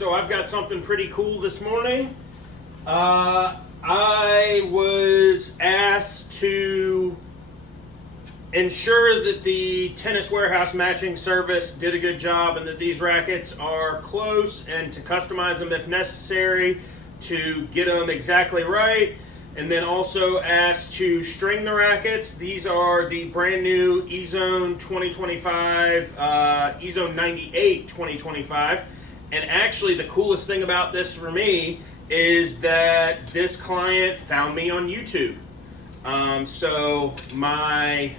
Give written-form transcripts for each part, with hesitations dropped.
So I've got something pretty cool this morning. I was asked to ensure that the Tennis Warehouse matching service did a good job and that these rackets are close, and to customize them if necessary to get them exactly right. And then also asked to string the rackets. These are the brand new Ezone 2025, Ezone 98 2025. And actually the coolest thing about this for me is that this client found me on YouTube. So my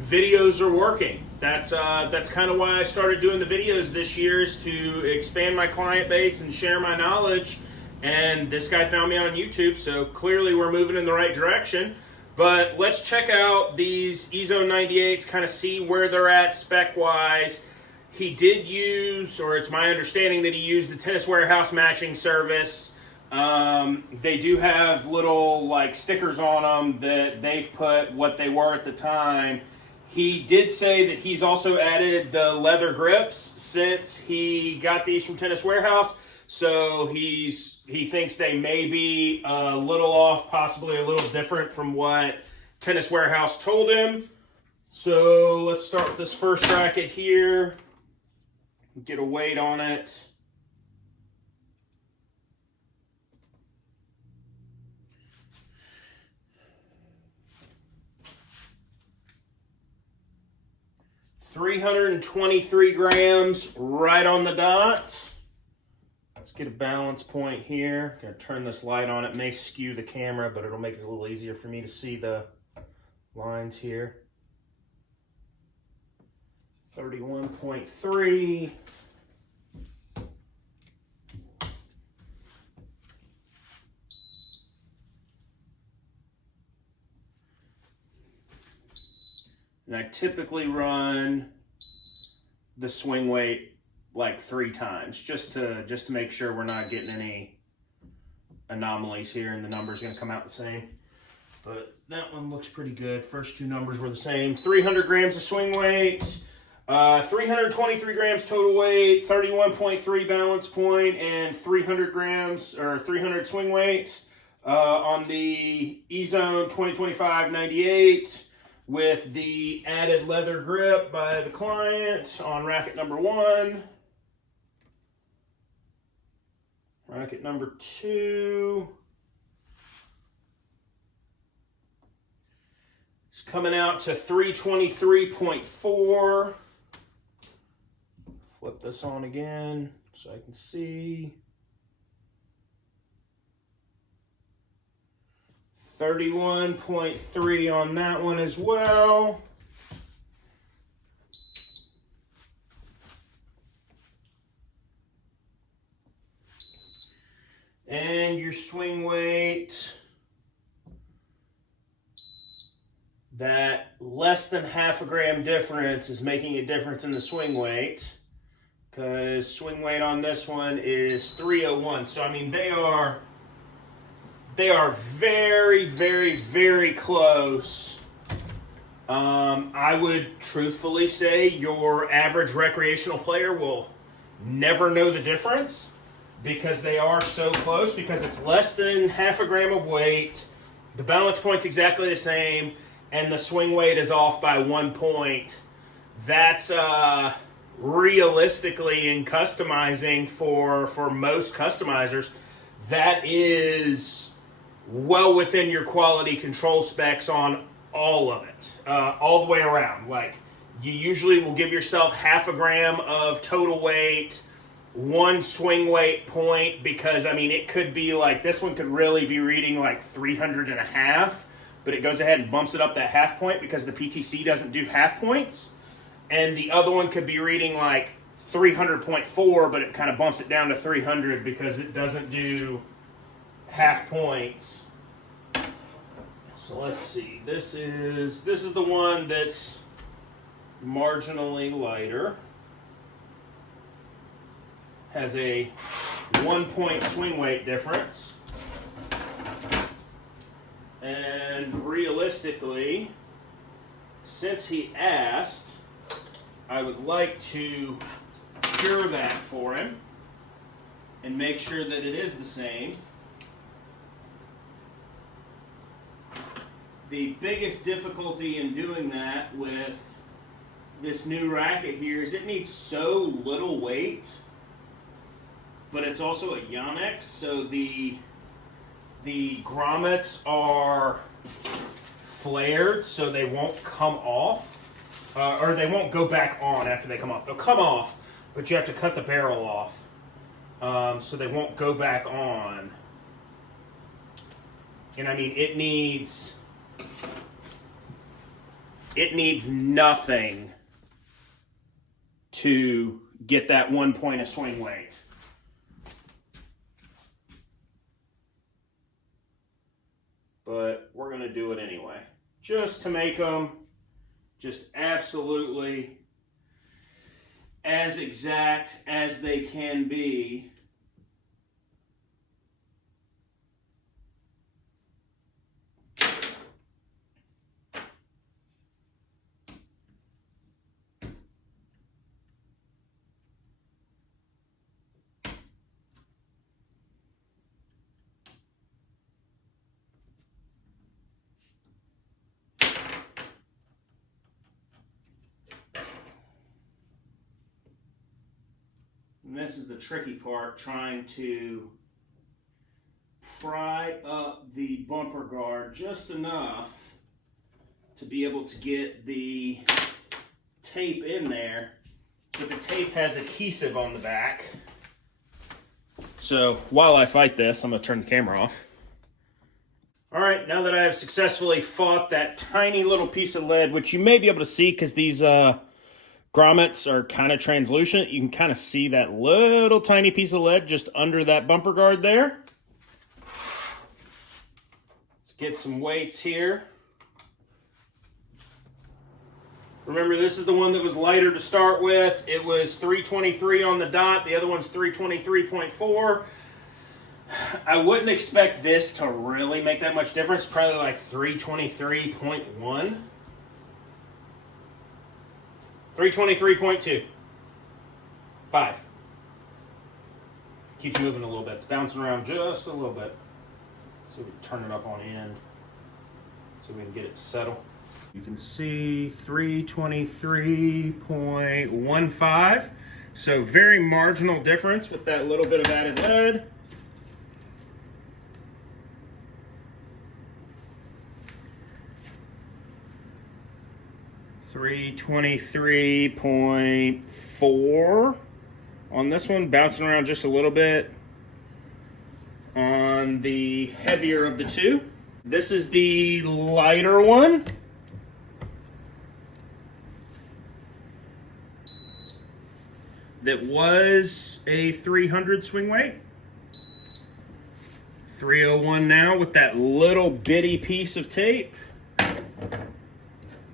videos are working. That's kind of why I started doing the videos this year, is to expand my client base and share my knowledge. And this guy found me on YouTube, so clearly we're moving in the right direction. But let's check out these Ezone 98s, kind of see where they're at spec-wise. He did use, or it's my understanding that he used the Tennis Warehouse matching service. They do have little like stickers on them that they've put what they were at the time. He did say that he's also added the leather grips since he got these from Tennis Warehouse. So he thinks they may be a little off, possibly a little different from what Tennis Warehouse told him. So let's start with this first racket here. Get a weight on it. $323 grams, right on the dot. Let's get a balance point here. I'm going to turn this light on. It may skew the camera, but it'll make it a little easier for me to see the lines here. 31.3. And I typically run the swing weight like 3 times, just to make sure we're not getting any anomalies here and the number's going to come out the same. But that one looks pretty good. First 2 numbers were the same. 300 grams of swing weight, 323 grams total weight, 31.3 balance point, and 300 grams or 300 swing weight on the Ezone 2025 98 with the added leather grip by the client on racket number 1. Racket number 2 is coming out to 323.4. Flip this on again so I can see. 31.3 on that one as well. And your swing weight, that less than half a gram difference is making a difference in the swing weight, because swing weight on this one is 301. So I mean, they are very, very, very close. I would truthfully say your average recreational player will never know the difference, because they are so close, because it's less than half a gram of weight, the balance point's exactly the same, and the swing weight is off by 1 point. That's realistically, in customizing for most customizers, that is well within your quality control specs on all of it, all the way around. Like, you usually will give yourself half a gram of total weight, 1 swing weight point, because I mean, it could be like, this one could really be reading like 300 and a half, but it goes ahead and bumps it up that half point because the PTC doesn't do half points. And the other one could be reading like 300.4, but it kind of bumps it down to 300 because it doesn't do half points. So let's see, this is the one that's marginally lighter. Has a 1 point swing weight difference. And realistically, since he asked, I would like to cure that for him. make sure that it is the same. The biggest difficulty in doing that with this new racket here is it needs so little weight, but it's also a Yonex, so the grommets are flared so they won't come off, or they won't go back on after they come off. They'll come off, but you have to cut the barrel off, so they won't go back on. And I mean, it needs nothing to get that 1 point of swing weight. But we're going to do it anyway, just to make them just absolutely as exact as they can be. And this is the tricky part, trying to pry up the bumper guard just enough to be able to get the tape in there, but the tape has adhesive on the back. So while I fight this, I'm going to turn the camera off. All right, now that I have successfully fought that tiny little piece of lead, which you may be able to see because these grommets are kind of translucent. You can kind of see that little tiny piece of lead just under that bumper guard there. Let's get some weights here. Remember, this is the one that was lighter to start with. It was 323 on the dot. The other one's 323.4. I wouldn't expect this to really make that much difference. Probably like 323.1. 323.2. 5. Keeps moving a little bit. It's bouncing around just a little bit. So we turn it up on end so we can get it to settle. You can see 323.15. So very marginal difference with that little bit of added lead. $323.4 on this one, bouncing around just a little bit on the heavier of the two. This is the lighter one. That was a 300 swing weight. 301 now with that little bitty piece of tape.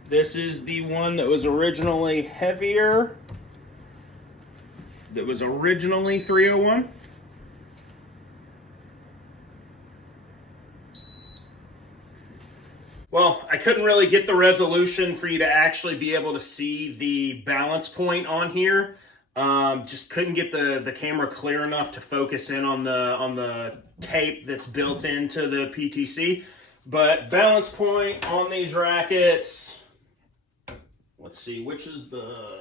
This is the one that was originally heavier. That was originally 301. Well, I couldn't really get the resolution for you to actually be able to see the balance point on here. Just couldn't get the camera clear enough to focus in on the tape that's built into the PTC. But balance point on these rackets. Let's see, which is the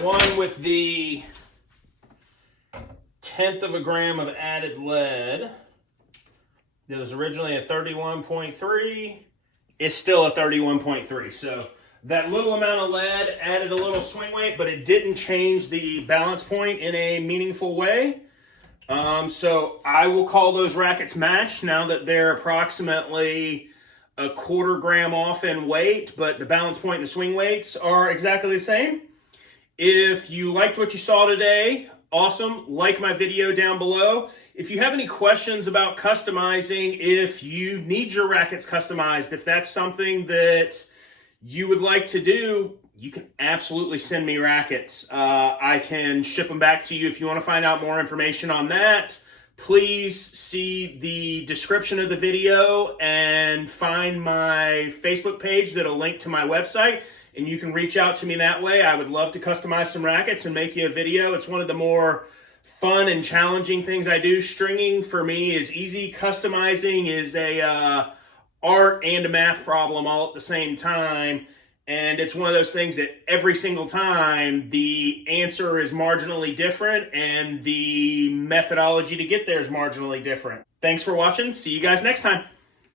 one with the 1/10 of a gram of added lead. It was originally a 31.3. It's still a 31.3. So that little amount of lead added a little swing weight, but it didn't change the balance point in a meaningful way. So I will call those rackets matched now that they're approximately a 1/4 gram off in weight, but the balance point and the swing weights are exactly the same. If you liked what you saw today, awesome. Like my video down below. If you have any questions about customizing, if you need your rackets customized, if that's something that you would like to do, you can absolutely send me rackets. I can ship them back to you. If you want to find out more information on that, please see the description of the video and find my Facebook page that'll link to my website. and you can reach out to me that way. I would love to customize some rackets and make you a video. It's one of the more fun and challenging things I do. Stringing for me is easy. Customizing is a art and a math problem all at the same time. And it's one of those things that every single time the answer is marginally different and the methodology to get there is marginally different. Thanks for watching. See you guys next time.